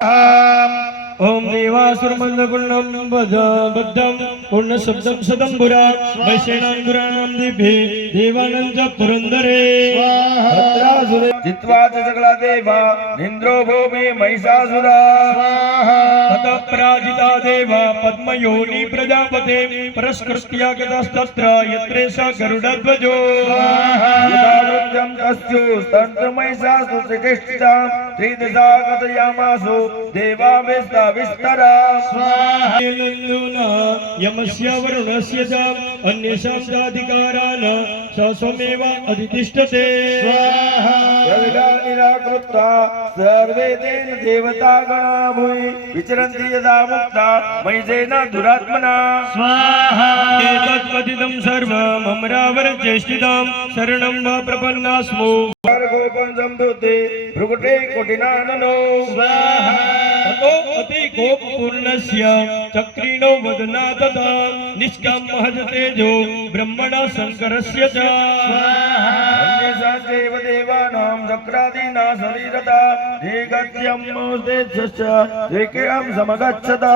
ओम देवासुरमन्दकुण्डं बद्धं पूर्णशब्दं सदम्बुरा वैशेनाङ्गुराणां दिभे देवानं च पुरन्दरे भद्रासुरे जित्वा च सकला देवा निन्द्रो भूमि महिषासुरा ततः पराजिता देवा पद्मयोनि प्रजापते परस्कृत्या गतस्तत्र यत्रेष गरुडध्वजो यथा वृद्धं तस्यो स्तंत्रमहिषासु चिकित्सां त्रिदिशा कथयामासु देवावेस्ता विस्तरा यमस्य वरुणस्य च अन्येषां चाधिकारान् स स्वमेव अधितिष्ठते निराकृता सर्वे तेन देवतागणा भुवि विचरन्ति यदा मुक्ता महिषेन दुरात्मना एतत्पतितं सर्वम् अमरावरचेष्टितां शरणं वा प्रपन्नास्मो गोपं सम्भूते भृगुटे कोटिनाननो ततो अति गोपपूर्णस्य चक्रीणो वदना तथा निष्कामहजतेजो ब्रह्मणा शङ्करस्य च अन्येषाञ्चैव देवानां चक्रादीना शरीरता निगत्यं मोदेच्छश्च विक्रयं समगच्छता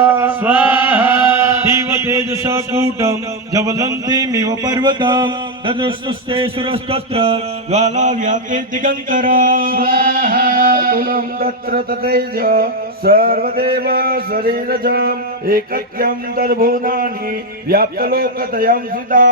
देवतेजसा कूटं ज्वलन्तीमिव पर्वतं तदुष्टुस्ते सुरस्तत्र ज्वाला व्याप्ते दिगन्तरा तुलं तत्र तथैज सर्वदेव शरीरजाम् एकत्यं तद्भुवनानि व्याप्तलोकतयं सुता